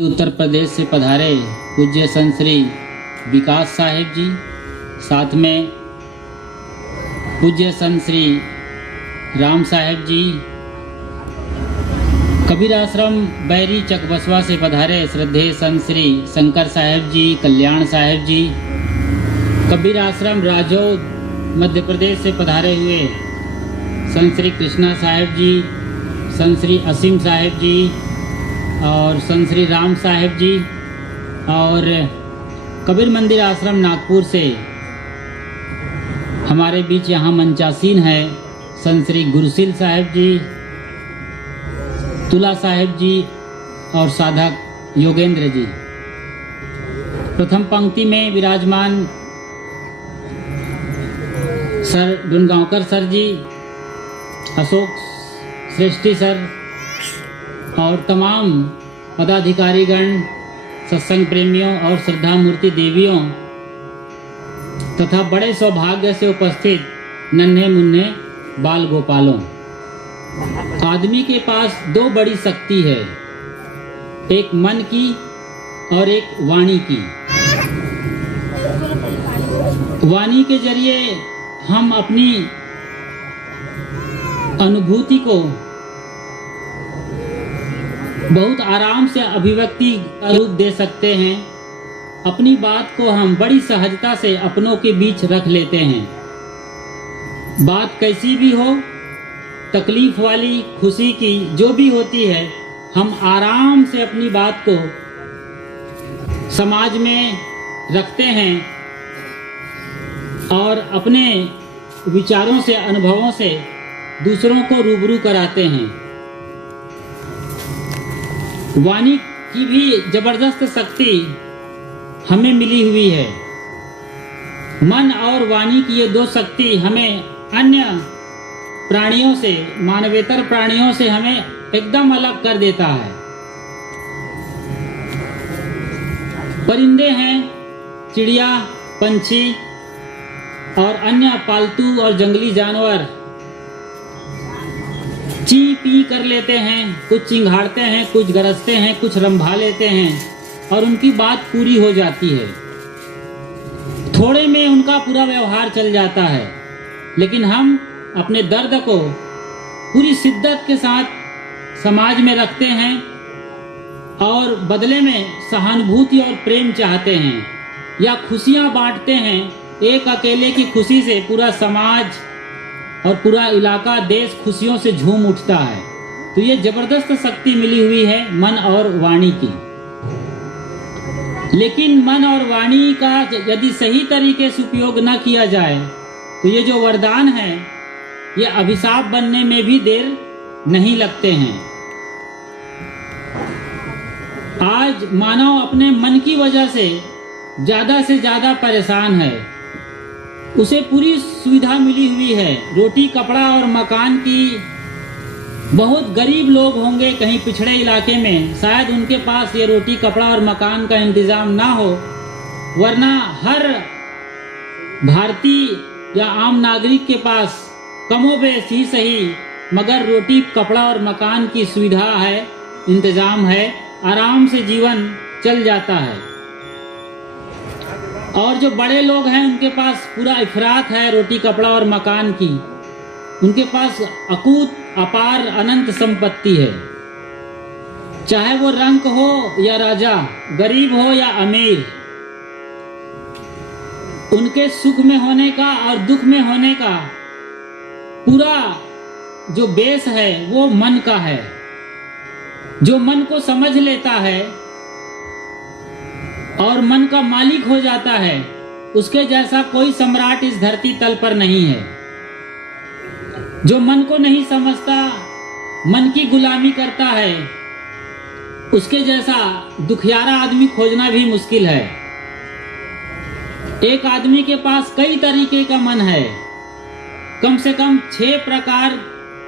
उत्तर प्रदेश से पधारे पूज्य संत श्री विकास साहिब जी, साथ में पूज्य संत श्री राम साहिब जी, कबीर आश्रम बैरी चकबसवा से पधारे श्रद्धेय संत श्री शंकर साहिब जी, कल्याण साहिब जी, कबीर आश्रम राजौद मध्य प्रदेश से पधारे हुए संत श्री कृष्णा साहिब जी, संत श्री असीम साहिब जी और संत श्री राम साहिब जी, और कबीर मंदिर आश्रम नागपुर से हमारे बीच यहाँ मंचासीन है संत श्री गुरुशील साहिब जी, तुला साहिब जी और साधक योगेंद्र जी। प्रथम पंक्ति में विराजमान सर डुनगांवकर सर जी, अशोक श्रेष्ठी सर और तमाम पदाधिकारीगण, सत्संग प्रेमियों और श्रद्धा मूर्ति देवियों तथा बड़े सौभाग्य से उपस्थित नन्हे मुन्ने बाल गोपालों। आदमी के पास दो बड़ी शक्ति है, एक मन की और एक वाणी की। वाणी के जरिए हम अपनी अनुभूति को बहुत आराम से अभिव्यक्ति का रूप दे सकते हैं। अपनी बात को हम बड़ी सहजता से अपनों के बीच रख लेते हैं। बात कैसी भी हो, तकलीफ वाली, खुशी की, जो भी होती है, हम आराम से अपनी बात को समाज में रखते हैं और अपने विचारों से, अनुभवों से दूसरों को रूबरू कराते हैं। वाणी की भी जबरदस्त शक्ति हमें मिली हुई है। मन और वाणी की ये दो शक्ति हमें अन्य प्राणियों से, मानवेतर प्राणियों से हमें एकदम अलग कर देता है। परिंदे हैं, चिड़िया, पंछी और अन्य पालतू और जंगली जानवर ची पी कर लेते हैं, कुछ चिंघाड़ते हैं, कुछ गरजते हैं, कुछ रंभा लेते हैं और उनकी बात पूरी हो जाती है। थोड़े में उनका पूरा व्यवहार चल जाता है। लेकिन हम अपने दर्द को पूरी शिद्दत के साथ समाज में रखते हैं और बदले में सहानुभूति और प्रेम चाहते हैं, या खुशियां बांटते हैं। एक अकेले की खुशी से पूरा समाज और पूरा इलाका, देश खुशियों से झूम उठता है। तो ये जबरदस्त शक्ति मिली हुई है मन और वाणी की। लेकिन मन और वाणी का यदि सही तरीके से उपयोग न किया जाए तो ये जो वरदान है, ये अभिशाप बनने में भी देर नहीं लगते हैं। आज मानव अपने मन की वजह से ज्यादा परेशान है। उसे पूरी सुविधा मिली हुई है, रोटी, कपड़ा और मकान की। बहुत गरीब लोग होंगे कहीं पिछड़े इलाके में, शायद उनके पास ये रोटी, कपड़ा और मकान का इंतजाम ना हो, वरना हर भारतीय या आम नागरिक के पास कमोबेश ही सही मगर रोटी, कपड़ा और मकान की सुविधा है, इंतजाम है, आराम से जीवन चल जाता है। और जो बड़े लोग हैं उनके पास पूरा इफरात है रोटी, कपड़ा और मकान की। उनके पास अकूत, अपार, अनंत संपत्ति है। चाहे वो रंक हो या राजा, गरीब हो या अमीर, उनके सुख में होने का और दुख में होने का पूरा जो बेस है वो मन का है। जो मन को समझ लेता है और मन का मालिक हो जाता है, उसके जैसा कोई सम्राट इस धरती तल पर नहीं है। जो मन को नहीं समझता, मन की गुलामी करता है, उसके जैसा दुखियारा आदमी खोजना भी मुश्किल है। एक आदमी के पास कई तरीके का मन है। कम से कम 6 प्रकार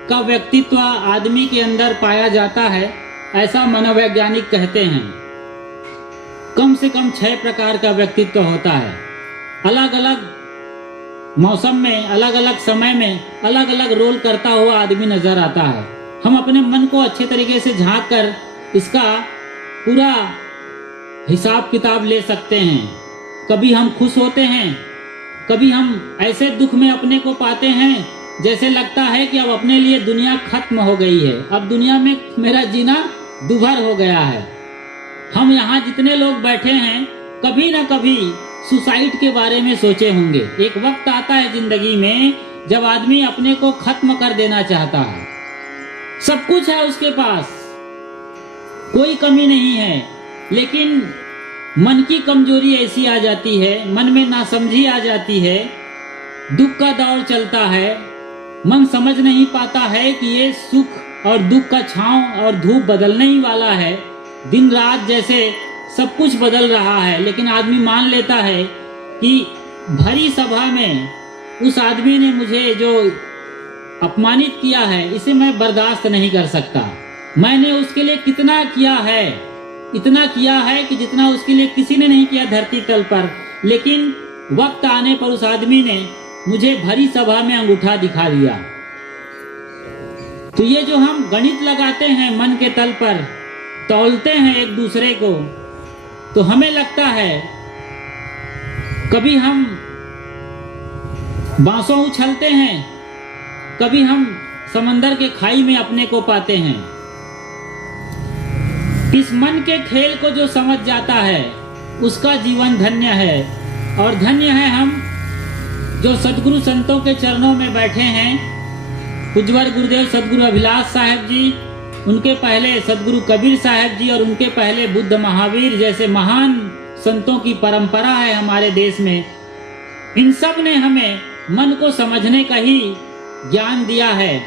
का व्यक्तित्व आदमी के अंदर पाया जाता है, ऐसा मनोवैज्ञानिक कहते हैं। कम से कम 6 प्रकार का व्यक्तित्व होता है। अलग अलग मौसम में, अलग अलग समय में अलग अलग रोल करता हुआ आदमी नजर आता है। हम अपने मन को अच्छे तरीके से झांक कर इसका पूरा हिसाब किताब ले सकते हैं। कभी हम खुश होते हैं, कभी हम ऐसे दुख में अपने को पाते हैं जैसे लगता है कि अब अपने लिए दुनिया खत्म हो गई है, अब दुनिया में मेरा जीना दुभर हो गया है। हम यहाँ जितने लोग बैठे हैं कभी ना कभी सुसाइड के बारे में सोचे होंगे। एक वक्त आता है जिंदगी में जब आदमी अपने को खत्म कर देना चाहता है। सब कुछ है उसके पास, कोई कमी नहीं है, लेकिन मन की कमजोरी ऐसी आ जाती है, मन में नासमझी आ जाती है, दुख का दौर चलता है, मन समझ नहीं पाता है कि ये सुख और दुख का छांव और धूप बदलने ही वाला है। दिन रात जैसे सब कुछ बदल रहा है, लेकिन आदमी मान लेता है कि भरी सभा में उस आदमी ने मुझे जो अपमानित किया है इसे मैं बर्दाश्त नहीं कर सकता। मैंने उसके लिए कितना किया है, इतना किया है कि जितना उसके लिए किसी ने नहीं किया धरती तल पर, लेकिन वक्त आने पर उस आदमी ने मुझे भरी सभा में अंगूठा दिखा दिया। तो ये जो हम गणित लगाते हैं मन के तल पर, तौलते हैं एक दूसरे को, तो हमें लगता है कभी हम बांसों उछलते हैं, कभी हम समंदर के खाई में अपने को पाते हैं। इस मन के खेल को जो समझ जाता है उसका जीवन धन्य है, और धन्य है हम जो सदगुरु संतों के चरणों में बैठे हैं। पूज्यवर गुरुदेव सदगुरु अभिलाष साहब जी, उनके पहले सदगुरु कबीर साहब जी और उनके पहले बुद्ध महावीर जैसे महान संतों की परंपरा है हमारे देश में। इन सब ने हमें मन को समझने का ही ज्ञान दिया है।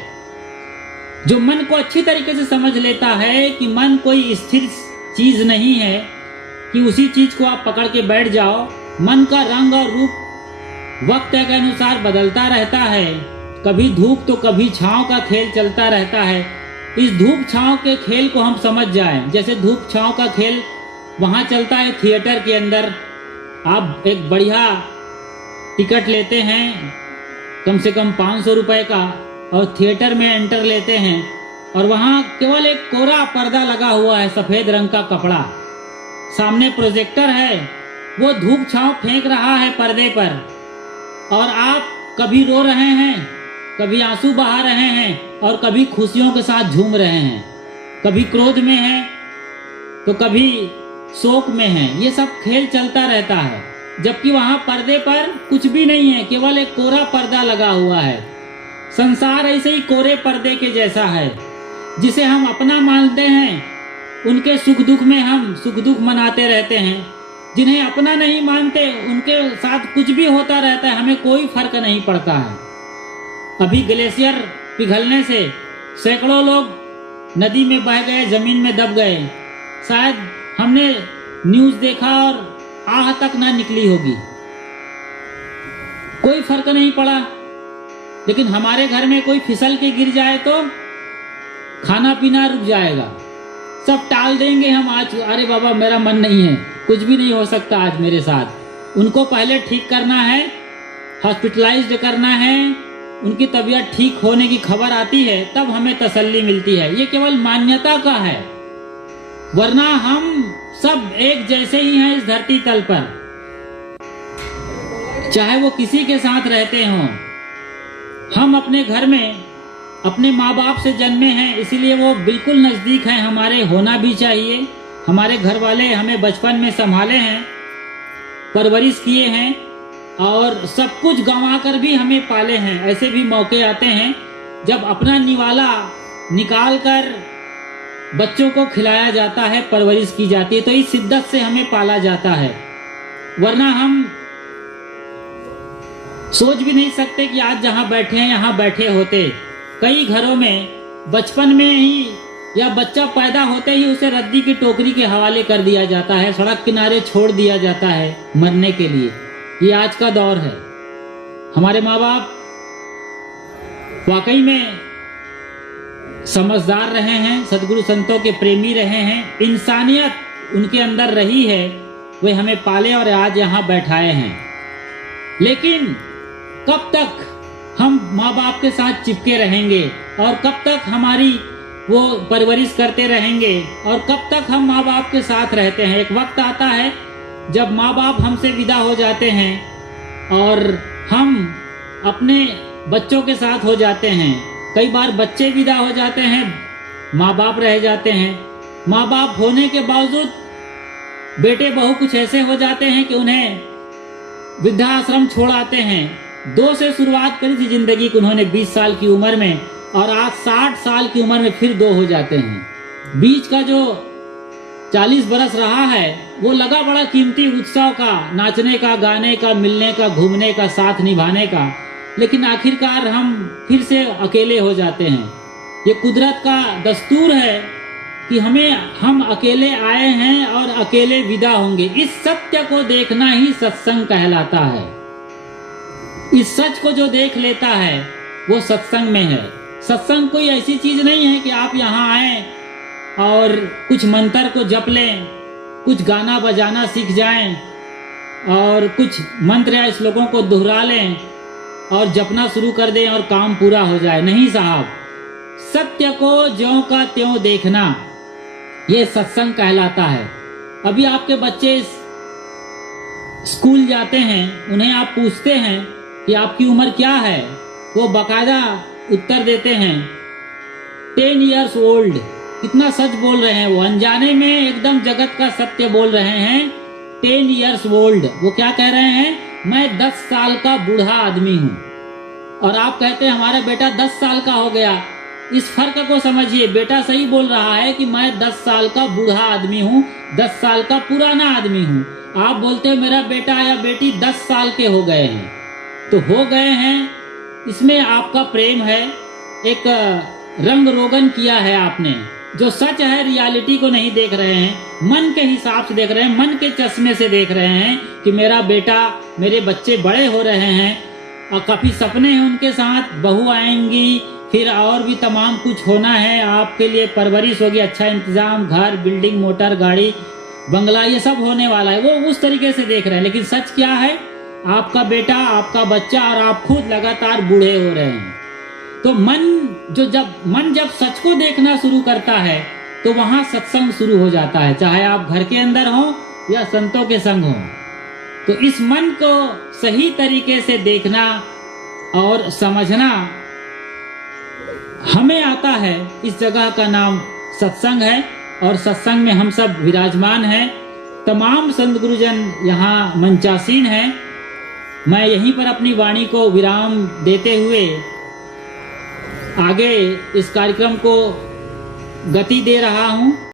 जो मन को अच्छी तरीके से समझ लेता है कि मन कोई स्थिर चीज नहीं है कि उसी चीज को आप पकड़ के बैठ जाओ। मन का रंग और रूप वक्त के अनुसार बदलता रहता है, कभी धूप तो कभी छांव का खेल चलता रहता है। इस धूप छांव के खेल को हम समझ जाएं, जैसे धूप छांव का खेल वहां चलता है थिएटर के अंदर। आप एक बढ़िया टिकट लेते हैं कम से कम 500 रुपए का और थिएटर में एंटर लेते हैं, और वहां केवल एक कोरा पर्दा लगा हुआ है, सफेद रंग का कपड़ा, सामने प्रोजेक्टर है, वो धूप छांव फेंक रहा है पर्दे पर, और आप कभी रो रहे हैं, कभी आंसू बहा रहे हैं और कभी खुशियों के साथ झूम रहे हैं, कभी क्रोध में हैं तो कभी शोक में हैं। ये सब खेल चलता रहता है, जबकि वहां पर्दे पर कुछ भी नहीं है, केवल एक कोरा पर्दा लगा हुआ है। संसार ऐसे ही कोरे पर्दे के जैसा है, जिसे हम अपना मानते हैं, उनके सुख दुख में हम सुख दुख मनाते रहते हैं। जिन्हें अपना नहीं मानते उनके साथ कुछ भी होता रहता है, हमें कोई फर्क नहीं पड़ता है। अभी ग्लेशियर पिघलने से सैकड़ों लोग नदी में बह गए, जमीन में दब गए। शायद हमने न्यूज देखा और आह तक ना निकली होगी, कोई फर्क नहीं पड़ा। लेकिन हमारे घर में कोई फिसल के गिर जाए तो खाना पीना रुक जाएगा, सब टाल देंगे हम। आज अरे बाबा मेरा मन नहीं है, कुछ भी नहीं हो सकता आज मेरे साथ। उनको पहले ठीक करना है, हॉस्पिटलाइज्ड करना है, उनकी तबीयत ठीक होने की खबर आती है तब हमें तसल्ली मिलती है। ये केवल मान्यता का है, वरना हम सब एक जैसे ही हैं इस धरती तल पर, चाहे वो किसी के साथ रहते हों। हम अपने घर में अपने माँ बाप से जन्मे हैं, इसीलिए वो बिल्कुल नजदीक हैं, हमारे होना भी चाहिए। हमारे घर वाले हमें बचपन में संभाले हैं, परवरिश किए हैं और सब कुछ गंवा कर भी हमें पाले हैं। ऐसे भी मौके आते हैं जब अपना निवाला निकाल कर बच्चों को खिलाया जाता है, परवरिश की जाती है, तो इस शिद्दत से हमें पाला जाता है। वरना हम सोच भी नहीं सकते कि आज जहां बैठे हैं यहाँ बैठे होते। कई घरों में बचपन में ही या बच्चा पैदा होते ही उसे रद्दी की टोकरी के हवाले कर दिया जाता है, सड़क किनारे छोड़ दिया जाता है मरने के लिए। ये आज का दौर है। हमारे माँ बाप वाकई में समझदार रहे हैं, सदगुरु संतों के प्रेमी रहे हैं, इंसानियत उनके अंदर रही है, वे हमें पाले और आज यहाँ बैठाए हैं। लेकिन कब तक हम माँ बाप के साथ चिपके रहेंगे और कब तक हमारी वो परवरिश करते रहेंगे। और कब तक हम माँ बाप के साथ रहते हैं? एक वक्त आता है जब माँ बाप हमसे विदा हो जाते हैं और हम अपने बच्चों के साथ हो जाते हैं। कई बार बच्चे विदा हो जाते हैं, माँ बाप रह जाते हैं। माँ बाप होने के बावजूद बेटे बहू कुछ ऐसे हो जाते हैं कि उन्हें वृद्धाश्रम छोड़ आते हैं। 2 से शुरुआत करी थी जिंदगी की उन्होंने 20 साल की उम्र में, और आज 60 साल की उम्र में फिर 2 हो जाते हैं। बीच का जो 40 बरस रहा है वो लगा बड़ा कीमती, उत्सव का, नाचने का, गाने का, मिलने का, घूमने का, साथ निभाने का, लेकिन आखिरकार हम फिर से अकेले हो जाते हैं। ये कुदरत का दस्तूर है कि हम अकेले आए हैं और अकेले विदा होंगे। इस सत्य को देखना ही सत्संग कहलाता है। इस सच को जो देख लेता है वो सत्संग में है। सत्संग कोई ऐसी चीज नहीं है कि आप यहाँ आए और कुछ मंत्र को जप लें, कुछ गाना बजाना सीख जाएं और कुछ मंत्र या श्लोकों को दोहरा लें और जपना शुरू कर दें और काम पूरा हो जाए। नहीं साहब, सत्य को ज्यों का त्यों देखना ये सत्संग कहलाता है। अभी आपके बच्चे स्कूल जाते हैं, उन्हें आप पूछते हैं कि आपकी उम्र क्या है, वो बाकायदा उत्तर देते हैं 10 years old। कितना सच बोल रहे हैं वो, अनजाने में एकदम जगत का सत्य बोल रहे हैं। 10 years old, वो क्या कह रहे हैं? मैं 10 साल का बूढ़ा आदमी हूँ। और आप कहते हैं हमारा बेटा 10 साल का हो गया। इस फर्क को समझिए, बेटा सही बोल रहा है कि मैं 10 साल का बूढ़ा आदमी हूँ, 10 साल का पुराना आदमी हूँ। आप बोलते हैं मेरा बेटा या बेटी 10 साल के हो गए हैं। तो हो गए हैं, इसमें आपका प्रेम है, एक रंग रोगन किया है आपने। जो सच है, रियलिटी को नहीं देख रहे हैं, मन के हिसाब से देख रहे हैं, मन के चश्मे से देख रहे हैं कि मेरा बेटा, मेरे बच्चे बड़े हो रहे हैं और काफ़ी सपने हैं उनके साथ, बहू आएंगी, फिर और भी तमाम कुछ होना है, आपके लिए परवरिश होगी, अच्छा इंतजाम, घर, बिल्डिंग, मोटर, गाड़ी, बंगला, ये सब होने वाला है। वो उस तरीके से देख रहे हैं, लेकिन सच क्या है? आपका बेटा, आपका बच्चा और आप खुद लगातार बूढ़े हो रहे हैं। तो मन जब सच को देखना शुरू करता है तो वहां सत्संग शुरू हो जाता है, चाहे आप घर के अंदर हो या संतों के संग हो। तो इस मन को सही तरीके से देखना और समझना हमें आता है। इस जगह का नाम सत्संग है और सत्संग में हम सब विराजमान हैं। तमाम संत गुरुजन यहाँ मंचासीन हैं। मैं यहीं पर अपनी वाणी को विराम देते हुए आगे इस कार्यक्रम को गति दे रहा हूँ।